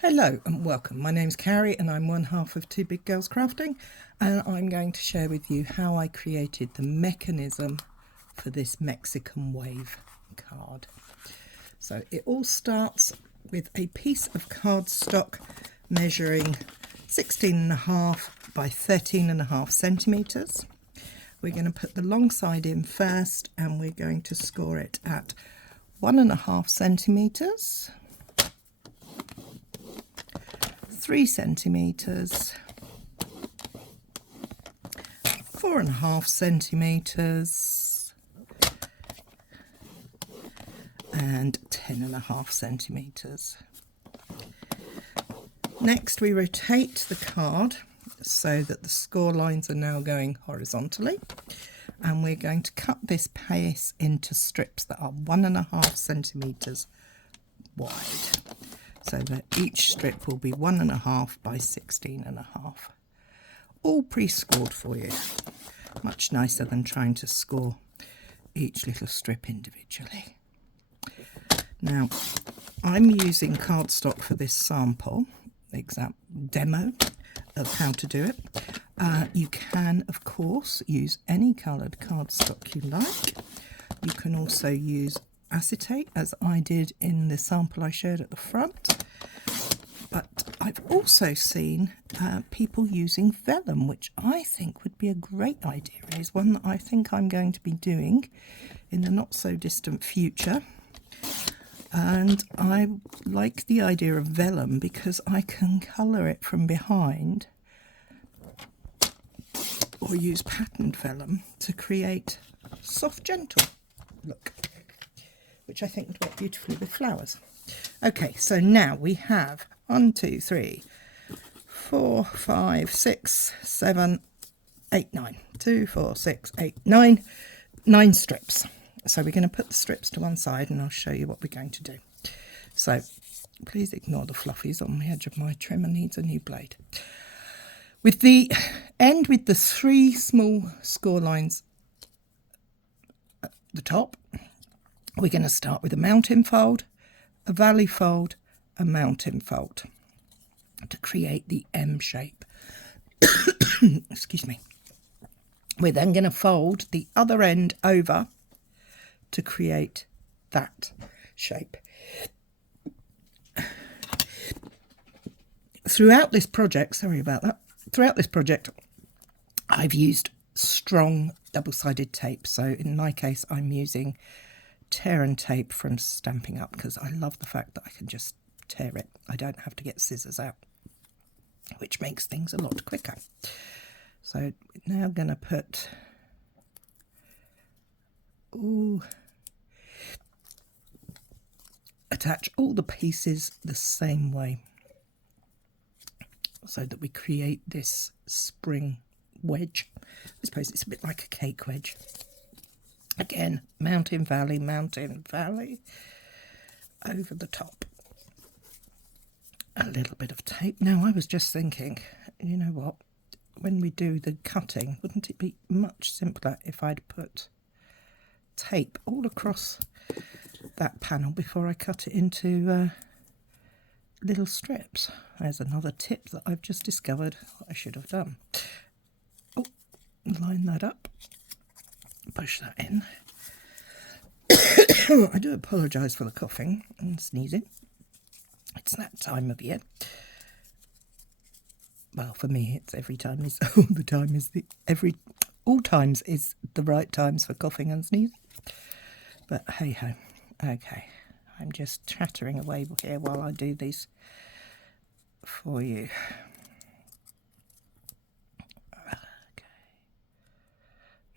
Hello and welcome. My name's Cary and I'm one half of Two Big Girls Crafting, and I'm going to share with you how I created the mechanism for this Mexican wave card. So it all starts with a piece of cardstock measuring 16.5 by 13.5 centimetres. We're going to put the long side in first and we're going to score it at 1.5 centimetres, 3 centimetres, 4.5 centimetres and 10.5 centimetres. Next we rotate the card so that the score lines are now going horizontally, and we're going to cut this piece into strips that are 1.5 centimetres wide, so that each strip will be 1.5 by 16.5. All pre-scored for you. Much nicer than trying to score each little strip individually. Now, I'm using cardstock for this sample, demo of how to do it. You can, of course, use any coloured cardstock you like. You can also use acetate, as I did in the sample I showed at the front. But I've also seen people using vellum, which I think would be a great idea. It is one that I think I'm going to be doing in the not so distant future. And I like the idea of vellum because I can colour it from behind or use patterned vellum to create soft, gentle look, which I think would work beautifully with flowers. Okay, so now we have 1, 2, 3, 4, 5, 6, 7, 8, 9. 2, 4, 6, 8, 9. 9 strips. So we're going to put the strips to one side and I'll show you what we're going to do. So please ignore the fluffies on the edge of my trimmer, needs a new blade. With the end with the 3 small score lines at the top, we're going to start with a mountain fold, a valley fold, a mountain fold to create the M shape. Excuse me. We're then going to fold the other end over to create that shape. Throughout this project, I've used strong double-sided tape. So in my case, I'm using tear and tape from Stampin' Up because I love the fact that I can just tear it. I don't have to get scissors out, which makes things a lot quicker. So we're now going to put attach all the pieces the same way so that we create this spring wedge. I suppose it's a bit like a cake wedge. Again, mountain, valley, over the top. A little bit of tape. Now, I was just thinking, you know what, when we do the cutting, wouldn't it be much simpler if I'd put tape all across that panel before I cut it into little strips? There's another tip that I've just discovered what I should have done. Oh, line that up, push that in. I do apologise for the coughing and sneezing. It's that time of year. Well, for me, it's every time is all times is the right times for coughing and sneezing. But hey ho. Okay, I'm just chattering away here while I do these for you. Okay.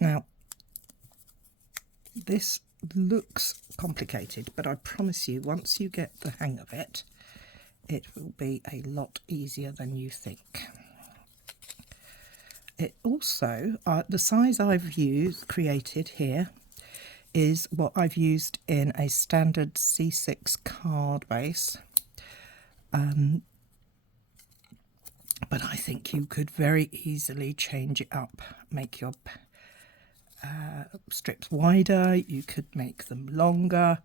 Now, this looks complicated, but I promise you, once you get the hang of it, it will be a lot easier than you think. It also, the size I've created here is what I've used in a standard C6 card base. But I think you could very easily change it up, make your strips wider, you could make them longer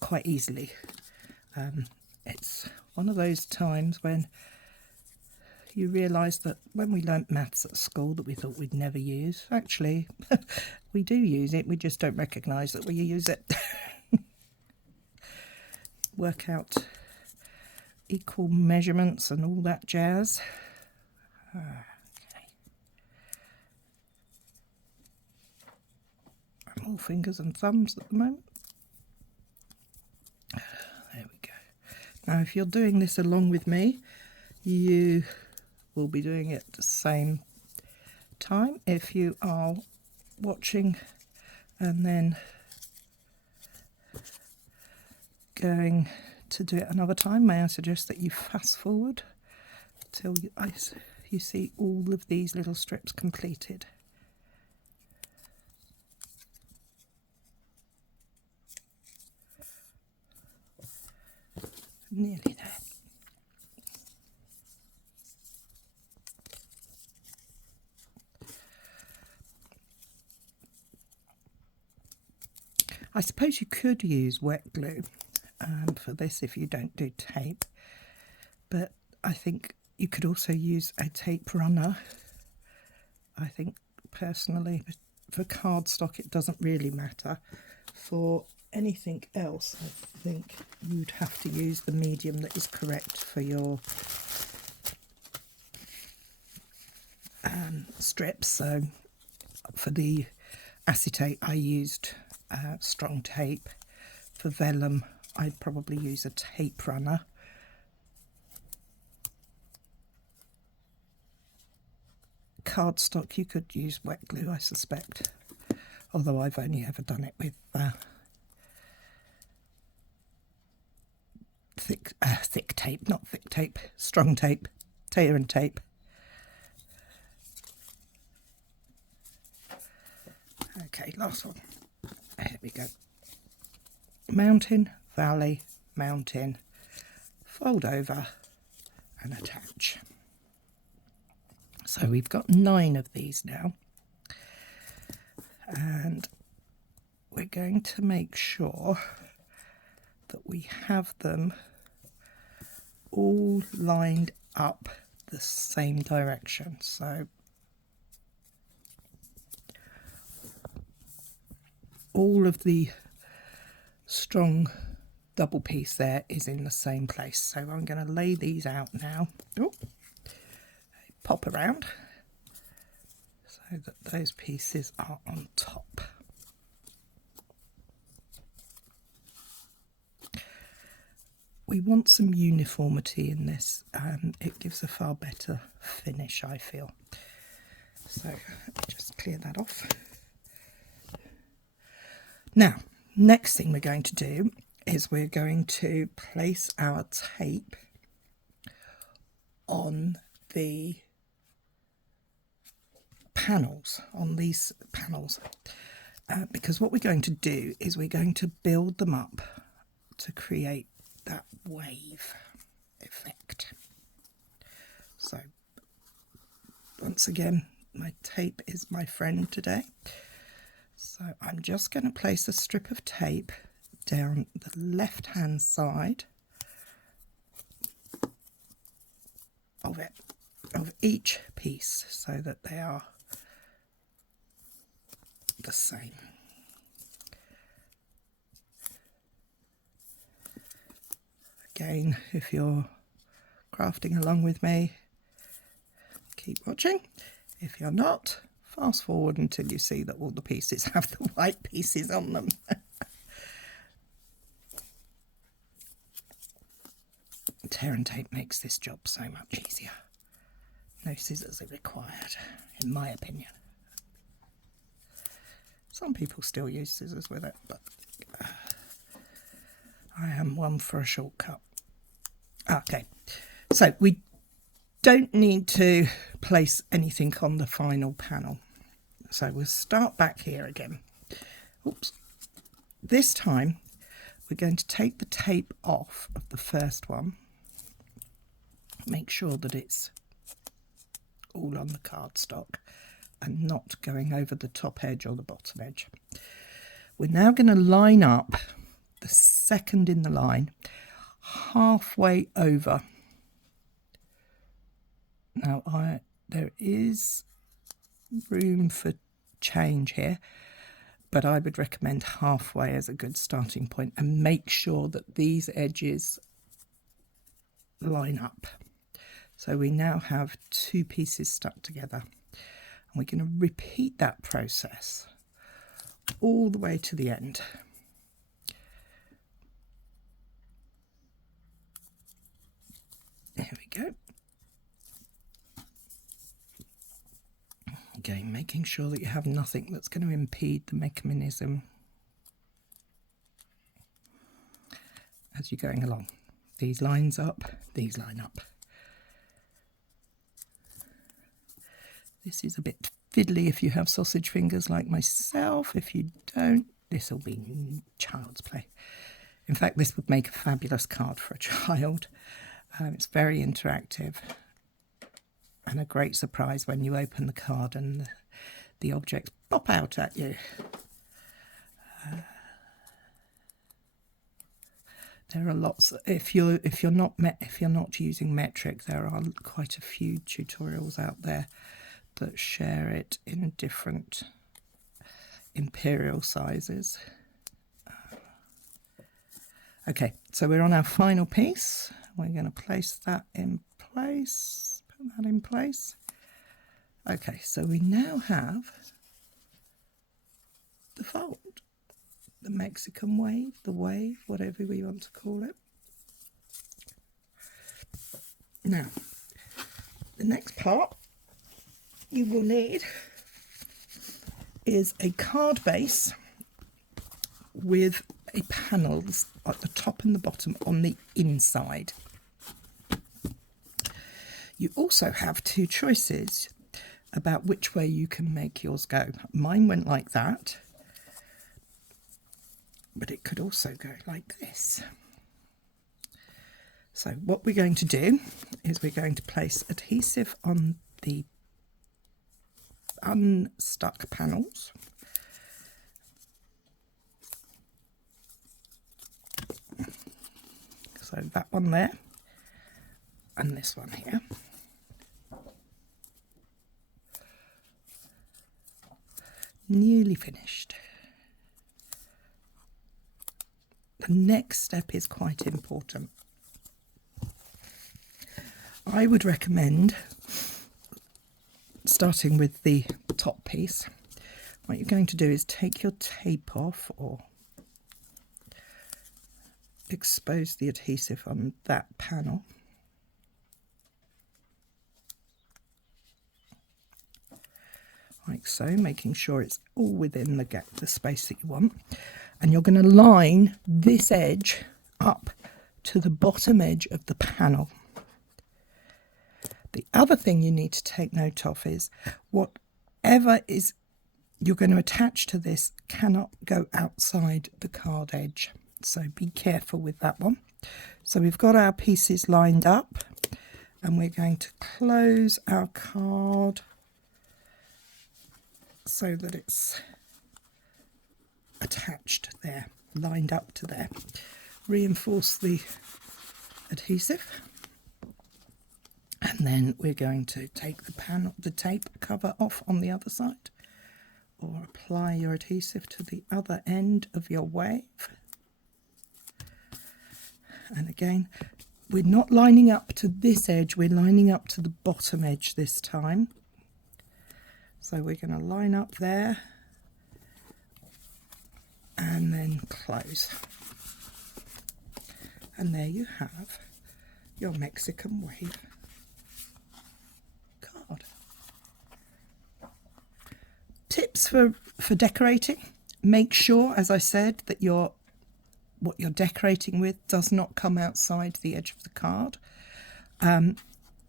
quite easily. It's one of those times when you realise that when we learnt maths at school that we thought we'd never use, actually we do use it, we just don't recognise that we use it. Work out equal measurements and all that jazz. Okay. I'm all fingers and thumbs at the moment. There we go. Now if you're doing this along with me, you will be doing it at the same time. If you are watching and then going to do it another time, may I suggest that you fast forward till you see all of these little strips completed. Nearly there. I suppose you could use wet glue for this if you don't do tape, but I think you could also use a tape runner. I think personally for cardstock it doesn't really matter. For anything else I think you'd have to use the medium that is correct for your strips. So for the acetate I used strong tape. For vellum I'd probably use a tape runner. Cardstock you could use wet glue, I suspect, although I've only ever done it with thick tape, not thick tape, strong tape, tear and tape. Okay, last one. Here we go. Mountain, valley, mountain, fold over and attach. So we've got 9 of these now, and we're going to make sure that we have them all lined up the same direction. So all of the strong double piece there is in the same place. So I'm going to lay these out now. Oh, pop around so that those pieces are on top. We want some uniformity in this, it gives a far better finish, I feel. So let me just clear that off. Now, next thing we're going to do is we're going to place our tape on the panels, on these panels, because what we're going to do is we're going to build them up to create that wave effect. So once again, my tape is my friend today. So I'm just going to place a strip of tape down the left hand side of it, of each piece, so that they are the same. Again, if you're crafting along with me, keep watching. If you're not, fast forward until you see that all the pieces have the white pieces on them. Tear and tape makes this job so much easier. No scissors are required, in my opinion. Some people still use scissors with it, but I am one for a shortcut. Okay, so we don't need to place anything on the final panel. So we'll start back here again. Oops. This time we're going to take the tape off of the first one. Make sure that it's all on the cardstock and not going over the top edge or the bottom edge. We're now going to line up the second in the line halfway over. Now there is room for change here, but I would recommend halfway as a good starting point, and make sure that these edges line up. So we now have two pieces stuck together, and we're going to repeat that process all the way to the end. There we go. Again, making sure that you have nothing that's going to impede the mechanism as you're going along. These lines up, these line up. This is a bit fiddly if you have sausage fingers like myself. If you don't, this will be child's play. In fact, this would make a fabulous card for a child. It's very interactive, and a great surprise when you open the card and the objects pop out at you. There are lots. If you're not using metric, there are quite a few tutorials out there that share it in different imperial sizes. Okay, so we're on our final piece. We're going to place that in place. Put that in place. Okay, so we now have the fold, the Mexican wave, the wave, whatever we want to call it. Now, the next part you will need is a card base with a panels at the top and the bottom on the inside. You also have two choices about which way you can make yours go. Mine went like that, but it could also go like this. So what we're going to do is we're going to place adhesive on the unstuck panels. So that one there and this one here. Nearly finished. The next step is quite important. I would recommend starting with the top piece. What you're going to do is take your tape off or expose the adhesive on that panel. Like so, making sure it's all within the gap, the space that you want. And you're going to line this edge up to the bottom edge of the panel. The other thing you need to take note of is whatever is you're going to attach to this cannot go outside the card edge. So be careful with that one. So we've got our pieces lined up, and we're going to close our card so that it's attached there, lined up to there. Reinforce the adhesive, and then we're going to take the tape cover off on the other side, or apply your adhesive to the other end of your wave. And again, we're not lining up to this edge, we're lining up to the bottom edge this time. So we're going to line up there and then close. And there you have your Mexican wave card. Tips for decorating. Make sure, as I said, that what you're decorating with does not come outside the edge of the card.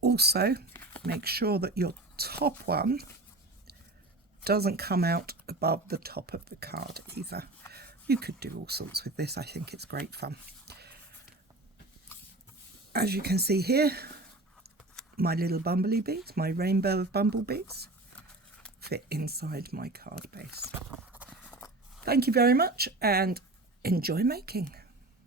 Also, make sure that your top one doesn't come out above the top of the card either. You could do all sorts with this. I think it's great fun. As you can see here, my little bumblebee beads, my rainbow of bumblebees, fit inside my card base. Thank you very much and enjoy making.